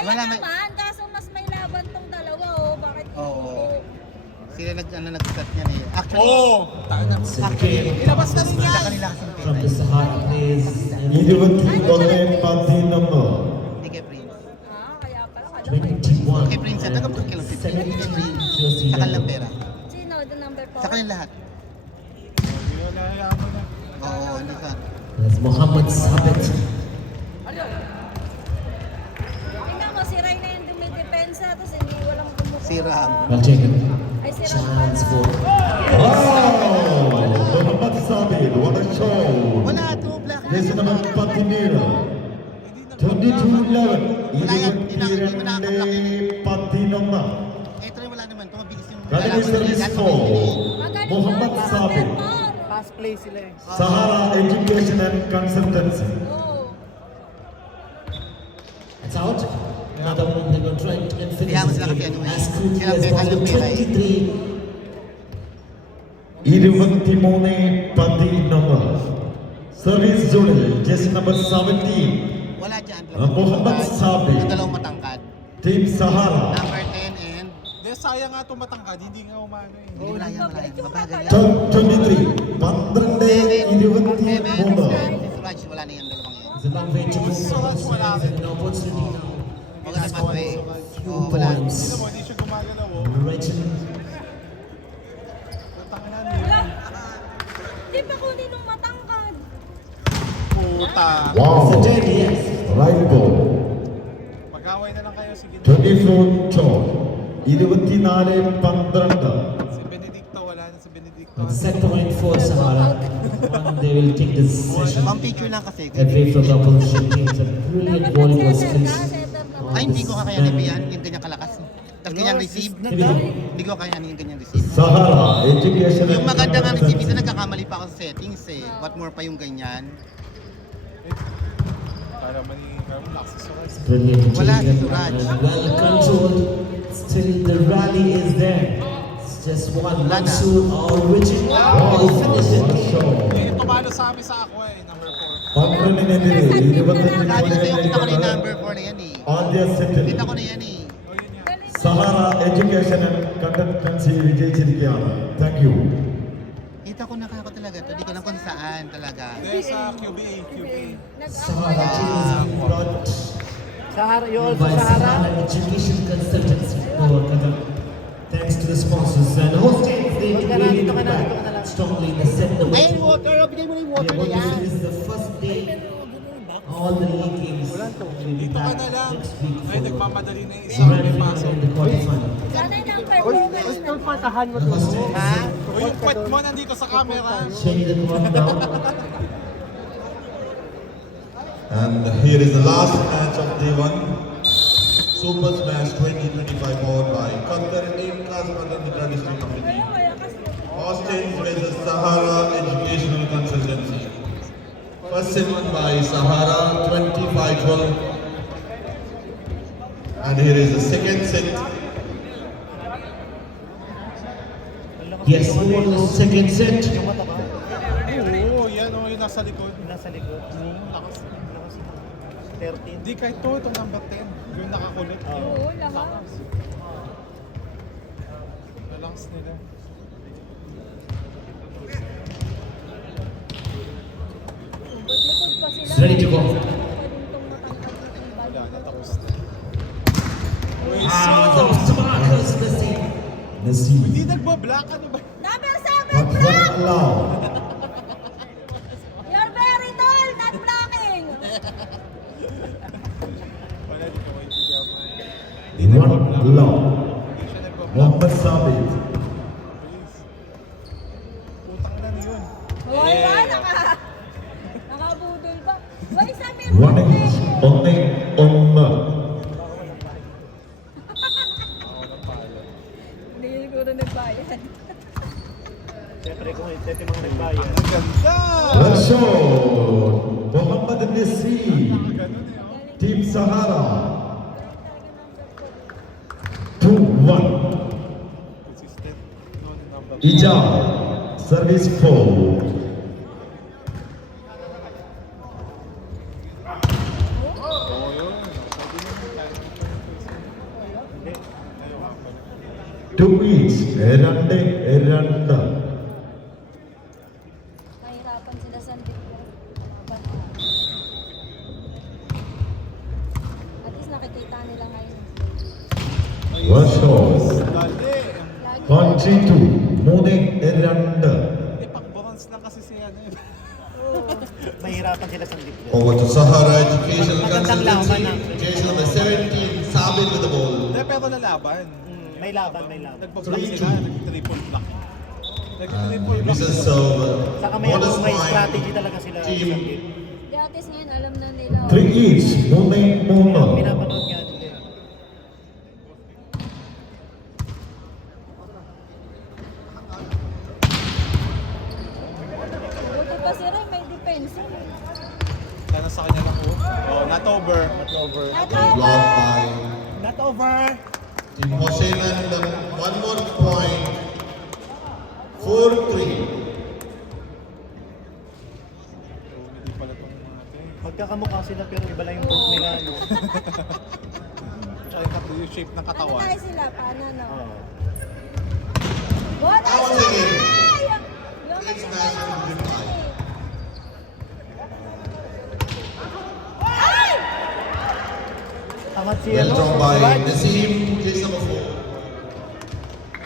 Wala naman, kaso mas may laban tong dalawa, oh. Bakit Oo. Sila nag-start niyan eh. Actually, Ilabas na rin sa yan! kanila kasi From the Sahara plays. 21 number. hindi kay Prince. Kaya pala, kala ko eh. 21. Kay Prince, taga-pag kilang si Prince. Hindi kay Prince. 73 Josie Sa kanilang Lalo. pera. Sino, the number 4? Sa kanilang lahat. Wala yaman na. Oo, ano sa... That's Mohammed Sabit. Tingnan mo, si Ray na yung dumidepensa, tapos hindi walang kumukuha. Si Ram. Well taken. Ay, si Ram Chance pala. for. Wow! Muhammad Sabit, what a show! Wala, two black. This is naman Patinira. 22-11. Irivante Patinama. Ito rin wala naman. Tumabilis yung... Galing service for Muhammad Sabit. Last play sila eh. Sahara Education and Consultancy. Oh. It's out. Another one they're going to try and finish Kaya mas this laki game ano eh. as quickly Sila as may possible. kanyang pera eh. 23 Patinama. Service Journal, just number 17. Wala dyan. Muhammad Sabit. Yung dalawang matangkad. Team Sahara. Number 10 and... Hindi, sayang nga tumatangkad, hindi nga umano eh. Hindi wala yan, wala yan. Mabagal yan. 23. 12 Si Suraj, wala na yan, dalawang yan. It's a long way to go. Saraj wala rin. An opportunity now. Maganda pa ito eh. Few Oo, wala. points. Sino mo, hindi siya gumagalaw oh. Written. Tatangan Wala. niya. Di pa kunin nung matangkad. Puta. Wow. It's a dead yes. Right ball. Mag-away na lang kayo, sige. 24 Chon. 24 12. Si Benedicto, wala na si Benedicto. And set point for Sahara. One, they will take this session. Pang picture lang kasi. Away from the opposition teams. A brilliant volleyball skills. Ay, hindi ko kakayanin yan. Yung ganyang kalakas. Tapos ganyang receive. Hindi ko kakayanin yung ganyang receive. Sahara Education Yung and maganda nga receive, isa Consultancy. nagkakamali pa ako sa settings eh. What more pa yung ganyan. Para maningin lakas sa Suraj. Brilliant. Wala si achievement. Suraj. Well controlled. Still the rally is there. It's just one Wala na. Mansur or Richard. Wow. Will finish What a it. show. Eh, tumalo sa amin sa ako eh, number 4. Pangrenenere. Sabi ko sa'yo, kita ko na yung 24 number 4 na yan eh. ആദ്യ സെറ്റിൽ Kita ko na yan eh. O yun yan. Sahara education and കണ്ടൻസി വിജയിച്ചിരിക്കുകയാണ് thank you Kita ko na kako talaga to. Hindi ko lang kung saan talaga. Hindi, sa QBA, QBA. Sahara team is being brought Sahara, you by Sahara Education Consultancy for Qatar. Thanks to the sponsors and hosting. They really look back strongly in the set the Ayun, water. Bigay mo na yung water na Yeah, yan. this is the first day. All the league games will be Dito ka back na lang. next week Ay, for nagmamadali na yung the isa. May grand pasok. final and the quarterfinal. Sana yung performance na. Ha? O yung pet mo nandito sa camera. Change the one down. And here is the last match of day one. Super Smash 2025 powered by Qatar A-Class Mitra District Committee. Austin versus Sahara Educational Consultancy. First set won by Sahara 25-12. And here is the second set. Yes, we want the second set. Oo, yan o, yung nasa likod. Nasa likod. Lakas. 13. Hindi kahit to, itong number 10. Yung nakakulit. Oo, lahat. Nalangs nila. Likod pa sila. It's ready to go. Pa din tong matangkad na tibay. Wala na, tapos na. Uy, Those markers missing. hindi nagbablock, ano ba? Number 7, But block! one allowed. You're very tall, not blocking! Wala, di ko maintindihan mo. One allowed. Hindi siya nagbablock. Muhammad Sabit. Please. Putang na na yun. Hoy, ba? Nakabudol ba? Hoy, Samir! Running only on Hindi ko na nagbayad. Siyempre kung hindi mga nagbayad. Ang ganda! Rashod Muhammad Messi. Ganun eh, oh. Team Sahara 2-1. Consistent. No, number. Ijaz service 4. Oo, yun. Pwede naman tayo. 2 each. 2-2. Mahirapan sila sa dito. At least nakikita nila ngayon. One shot. Dali. Lagi. 3-2. 3-2. Eh, pang-bronze lang kasi si ano eh. Mahirapan sila sa dito. Over to Sahara Educational Magandang laban Consultancy. na. Jersey number 17, Sabit with the ball. Hindi, pero lalaban. May laban, may laban. Nagpa-block sila, nag-triple block. Nag-triple block. This is Saka may, bonus may point. strategy talaga sila sa Team. dito. Di atis ngayon, alam na nila. 3 each. 3-3. Pinapanood nga nila. Buti pa si Ray, may depensa. Kaya nasa kanya lang po. Oh, not over. Not over. Blocked by Not over! Team Hossein and 1 more point. 4-3. Hindi pala itong mga ito eh. Magkakamukha sila pero iba lang yung book nila. No? Tsaka yung shape ng Ano katawan. tayo sila? Paano, no? Oo. What? Out again. Yung It's nice and goodbye. Tamat si Well ano, drawn by Raj. Naseem, case number 4.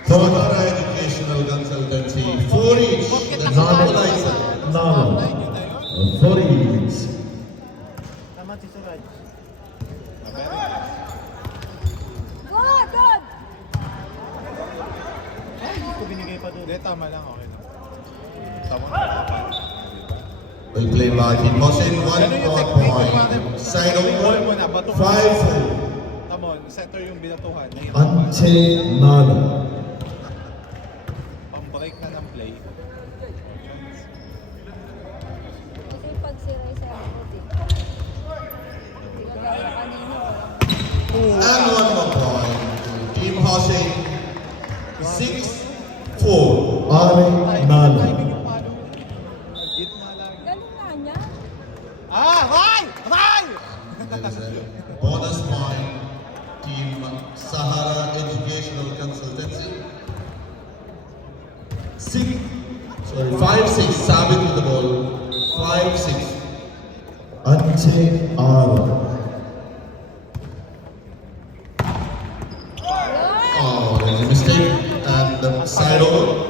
Sahara Educational Consultancy, 4 each. The equalizer. 4 each. Tamat si Suraj. Good, good! Ay, hindi ko binigay pa doon. Hindi, tama lang. Okay lang. Tama lang. Well played by Team Hossein, 1 Ganun yung more technique. point. Side of Ball mo na, bato 1, mo. 5-4. Tamon, center yung binatuhan. Anche 4. Pang-break na ng play. Kasi pag si Ray sa buti. Hindi ka gaya kanina. And 1 more point. Team Hossein, 6-4. Are 4. Timing yung palo. Gitna lang. Galing nga niya. Ah! Ray! Ray! There's a bonus point. Team Sahara Educational Consultancy. 5-6. Sabit with the ball. 5-6. Anche 6. Oh, there's a mistake. And the side over.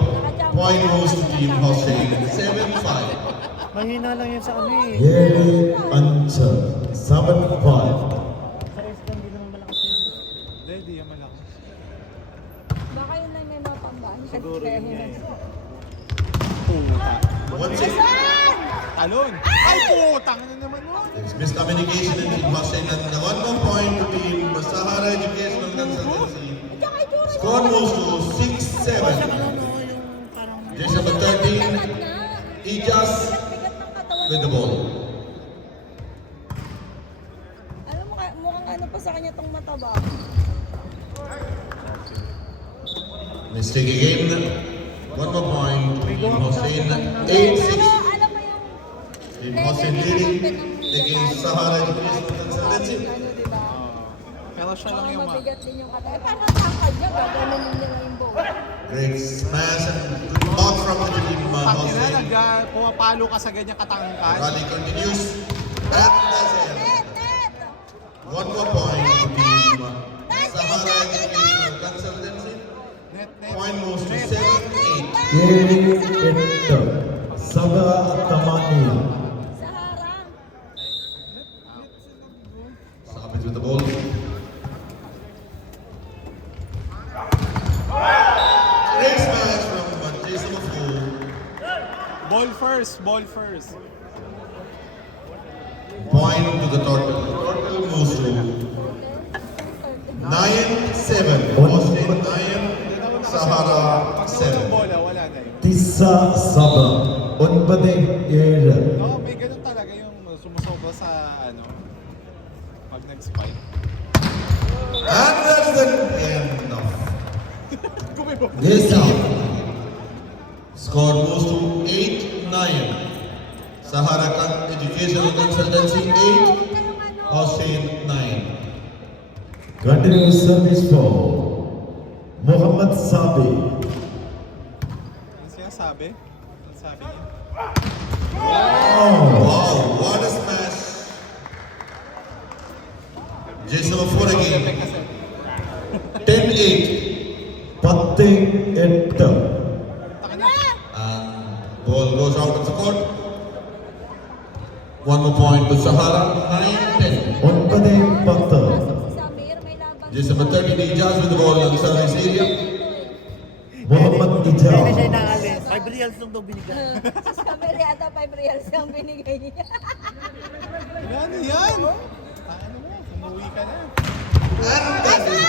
Point goes to Team Hossein. 7-5. Mahina lang yun sa ano eh. Yeri Anche 7-5. Sa rest lang, hindi naman malakas yun. Hindi, di yan malakas. Baka yun lang yung napambahan. Siguro yun nga eh. Puta. What's it? Talon! Ay, putang na naman nun! There's miscommunication in Team Hossein. And the 1 more point to Team Sahara Educational Consultancy. Score moves to 6-7. Jersey number 13. Ijas Bigat ng katawan. with the ball. Alam mo, mukhang ano pa sa kanya tong mataba. Mistake again. 1 more point. Team Hossein 8-6. Pero alam mo yung Team Hossein leading against Sahara Educational Consultancy. ano, diba? Pero siya lang Baka yung mabigat din yung katawan. Eh, paano tangkad niya? Gaganunin nila yung bowl. Great smash and good block from the team Pangina, Hossein. pumapalo ka sa ganyang katangkan. Rally continues. And that's it. Net, net! 1 more point to Team Sahara Educational Consultancy. Net, net. Point moves to 7-8. Yeri 8. Saba 8. Sa harang. Sabit with the ball. Great smash from Jason Mafu. Ball first, ball first. Point to the total. Total moves to 9-7. Hossein 9, Sahara Pag nawala ng 7. bola, wala na yun. Tisa Saba 9-7. Oo, may ganun talaga yung sumusobra sa ano, pag nag-spike. And that's the end of Kumibok. this game. Score moves to 8-9. Sahara Educational Consultancy 8, Hossein 9. Continuous service for Mohammad Sabi. Ano sinasabi? Ano sabi niya? Wow, what a smash. Just number 4 again. 10-8. 10-8. And ball goes out of the court. One more point to Sahara. 9-10. 9-10. Si Samir, may laban. Just number 13, Ijaz with the ball on the service area. Muhammad Hindi na siya Ijaz. inaalis. 5 reals nung daw binigay. Si Samir yata 5 reals ang binigay niya. Yan, yan! Ano mo? Umuwi ka na. And that is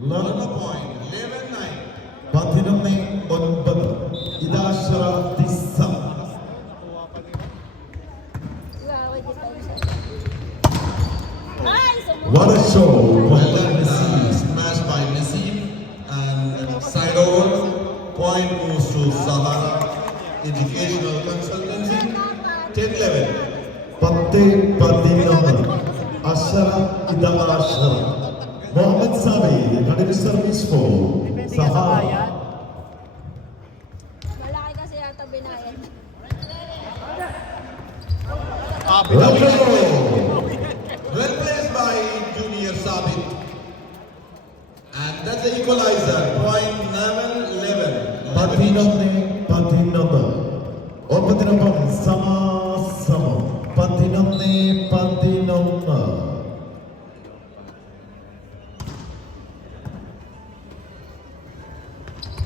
one more point. 11-9. 11-9. Idashara Tissa. Gawin dito siya. Ay, sumunod. What a show. Well done, smash by Nassim and side over. Point moves to Sahara Educational Consultancy. 10-11. 10-11. Ashara Idashara. Mohammad Sabi, the service for Depende nga sa Sahara. bayan. Malaki kasi yata binayad. Well placed by Junior Sabit. And that's the equalizer. Point 11-11. 11-11. ഒമ്പതിനൊപ്പം സമം 11-11.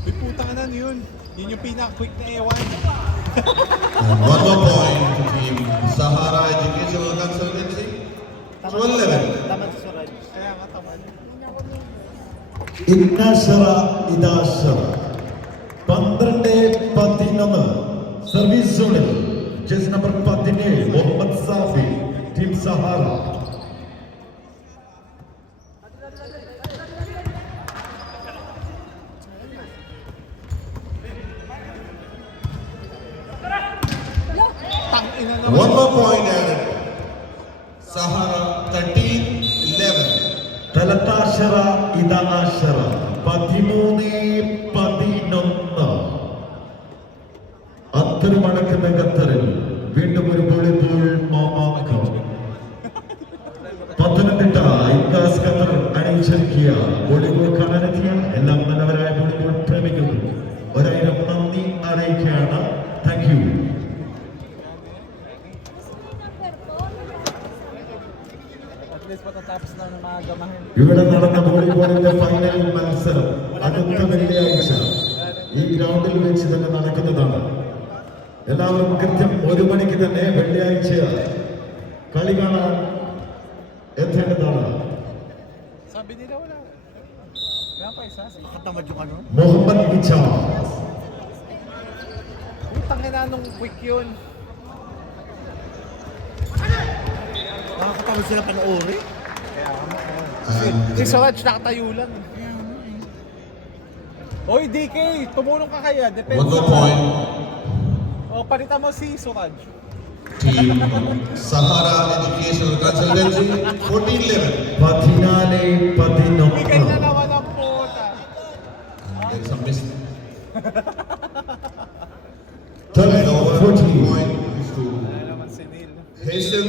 Uy, putang na yun. Yun yung pinaka-quick na ewan. And one more point to Team Sahara Educational Consultancy. 12-11. Tama si Suraj. Kaya nga taman. Idashara Idashara. 12-11. Service സോണിൽ just number 17 Muhammad Safi team Sahara. Tang ina naman. One more point added. Sahara 13-11. 13 Idashara. 13-11. അന്തരമടക്കുന്ന ഖത്തറിൽ വീണ്ടും ഒരു വോളിബോൾ മാമാങ്കം. പത്തനംതിട്ട ഇൻകാസ് ഖത്തർ അണിയിച്ചൊരുക്കിയ വോളിബോൾ കാണാനെത്തിയ എല്ലാ നല്ലവരായ വോളിബോൾ പ്രേമികൾക്കും 1000 നന്ദി അറിയിക്കുകയാണ്. Thank you. At least matatapos na ng mga gamahin. ഇവിടെ നടന്ന വോളിബോളിന്റെ ഫൈനൽ മത്സരം അടുത്ത വെള്ളിയാഴ്ച ഈ ഗ്രൗണ്ടിൽ വെച്ച് തന്നെ നടക്കുന്നതാണ്. എല്ലാവരും കൃത്യം 1 മണിക്ക് തന്നെ വെള്ളിയാഴ്ച കളി കാണാൻ എത്തേണ്ടതാണ്. Sabi nila wala. Kaya pa isa. Nakatamad yung ano. Muhammad Ijas. Putang ina nung quick yun. Nakakatamad sila panoorin. Kaya nga. And Si Saraj nakatayo lang. Oy, DK! Tumulong ka kaya. Depende one more point. O, palitan mo si Suraj. Team Sahara Educational Consultancy 14-11. 14-11. Bigay na naman ang puta. And there's some miss. 12-14. Point is to Wala naman si Neil. Hazel.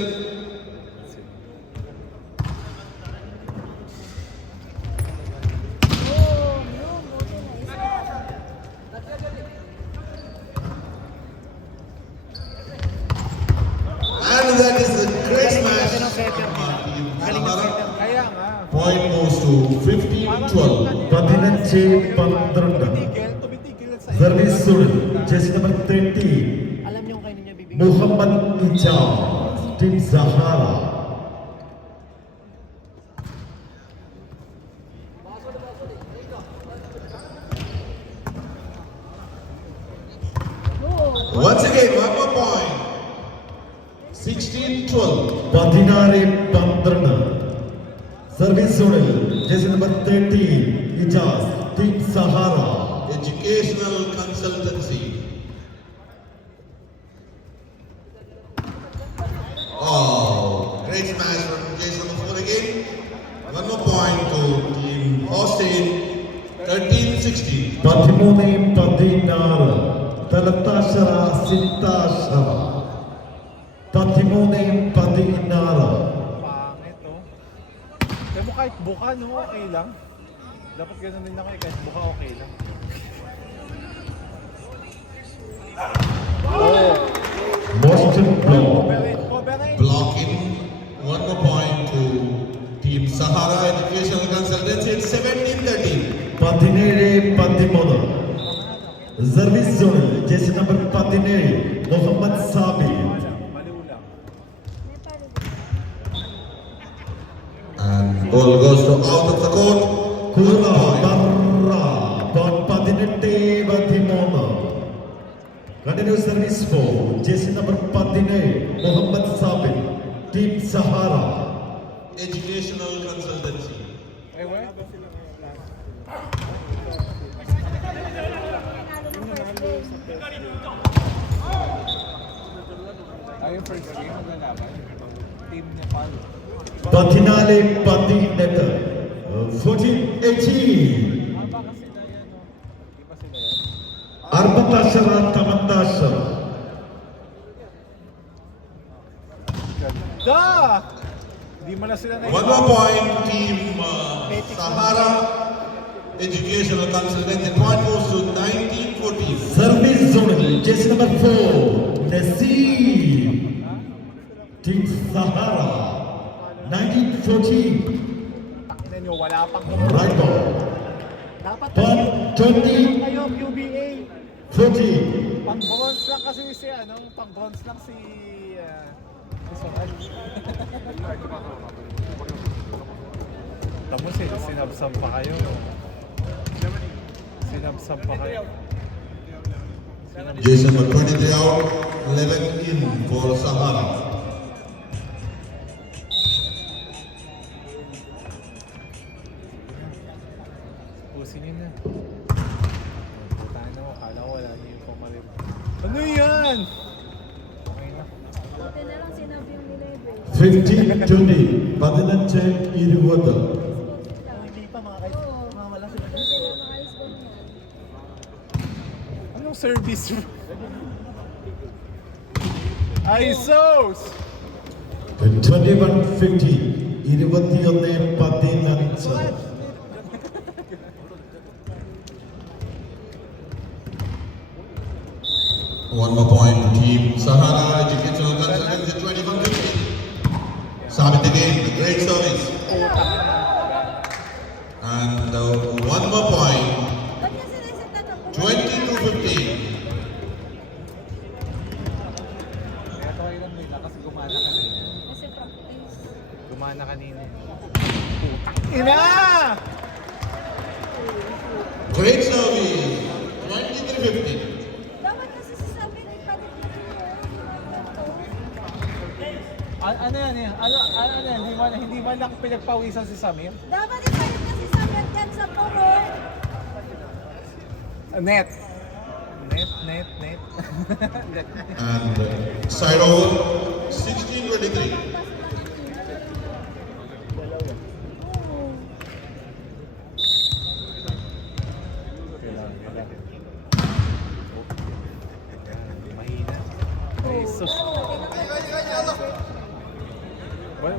And that is a great smash. Galing ng setter nila. Galing ng setter. Kaya nga. Point moves to 15-12. 15-12. Tumitigil sa service സോണിൽ just number 30 Alam niyo kung kayo niya bibigyan. Muhammad Ijas team Sahara. Once again, one more point. 16-12. 16-12. Service സോണിൽ just number 30 Ijas team Sahara. Educational Consultancy. Oh, great smash from case number 4 again. One more point to Team Austin, 13-16. 13-16 13-16 13-16 Pangit oh. Kaya mo kahit buka no, okay lang. Dapat ganun din ako eh, kahit buka okay lang. Boston blow. Cover it. Blocking. One more point to Team Sahara Educational Consultancy. It's 17-13. 17-13 സർവീസ് സോണിൽ jersey number 17 Muhammad Sabir. Maliw lang. And ball goes to out of the court. കുറുവ ബറ ball 18-13. Continue service for jersey number 17 Muhammad Sabir, team Sahara. Educational Consultancy. Eh, where? Ayun, first game, maglalaban. Team Nepal. 14-18 14-18 Baka sila yan, no? Di ba sila yan? 14-18. Ganda! Di mo na sila na One more point, Team Sahara Educational Consultancy. Point goes to 19-14. Service സോണിൽ jersey number 4 Naseem, team Sahara. 19-14 Tingnan nyo, wala pang right ball. Dapat 20-14 kayo, QBA. pang bronze lang kasi si ano, pang bronze lang si Sonal. Tamo sila, sinabsam pa kayo. Sinabsam pa kayo. Jason number 23 out, 11 in for Sahara. Pusinin na. Putahan na, akala ko wala niyo yung pumalit. Ano yan? Okay na. Buti na lang sinabi yung nilevel. 15-20 15-20. Hindi pa mga kahit mamala sila. Kasi nakaalis ko naman. Anong service? ISOs! 21-15 21-15. One more point to Team Sahara Educational Consultancy, 21-15. Sabit again, the great service. And one more point, Ba't niya sila isang tatakbo? 22-15. Kaya okay lang nila kasi gumana kanina. Kasi practice. Gumana kanina. Ina! Great service, 23-15. Dapat kasi sasabi ng palit na Ano yan eh? Ano yan? Hindi man lang pinagpawisan si Samir? Dapat ipalit na si Samuel Ken sa forward. Net. And side over, 16-23. Mahina. Ay, sus.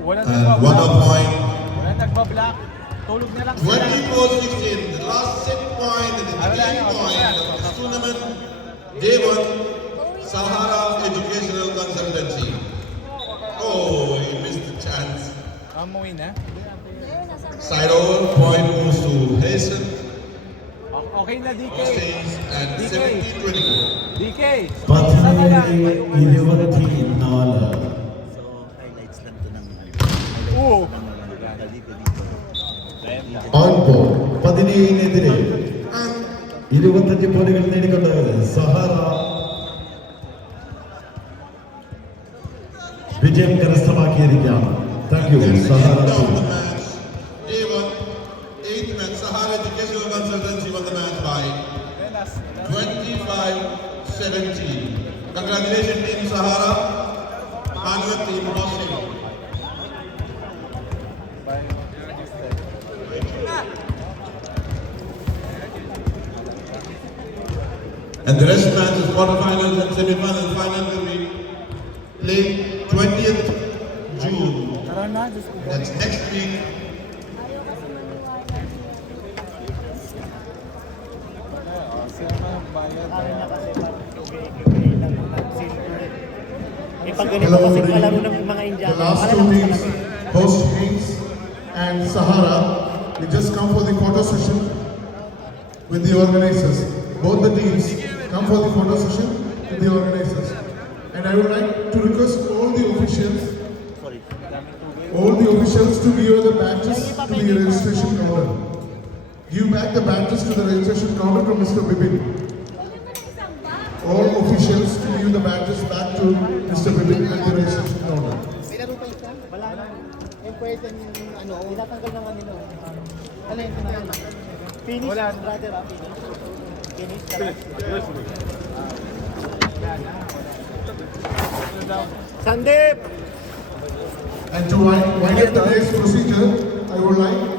Wala And one more point, Wala nagbablock. Tulog na lang sila. 24-16. The last set point and the game point of this tournament. Day 1, Sahara Educational Consultancy. Oh, he missed the chance. Amoy na. Side over, point moves to Hazen, Okay na, DK. Stays, and 17-24. DK. Isa na lang. 17-24. Oo. On ball 17-എതിരെ 25 പോയിന്റുകൾ നേടിക്കൊണ്ട് സഹാറ വിജയം കരസ്ഥമാക്കിയിരിക്കുകയാണ്. Thank you That's the Sahara end of team. the match. Day 1, 8th match. Sahara Educational Consultancy won the match by 25-17. Congratulations, Team Sahara. And with Team Boston. And the rest matches, quarterfinals and semifinals, final will be played 20th June. Tara na, Diyos ko. That's next week. Ayaw kasi maniwala niya. Sila na ang bayad. Akin na kasi parang lang ng silver. Eh pag ganito kasi palaro ng mga The Indiano, last alam two mo teams, talaga. host Hayes and Sahara, we just come for the photo session with the organizers. Both the teams come for the photo session with the organizers. And I would like to request all the officials to give the badges to the registration counter. Give back the badges to the registration counter from Mr. Bibin. All officials to give the badges back to Mr. Bibin at the registration counter. May laro pa isa? Wala na. Yung pwede ano, Tinatanggal naman nila. ano yung tinatanggal? Finish, brother, finish. Sandip! And to wind up the day's procedure, I would like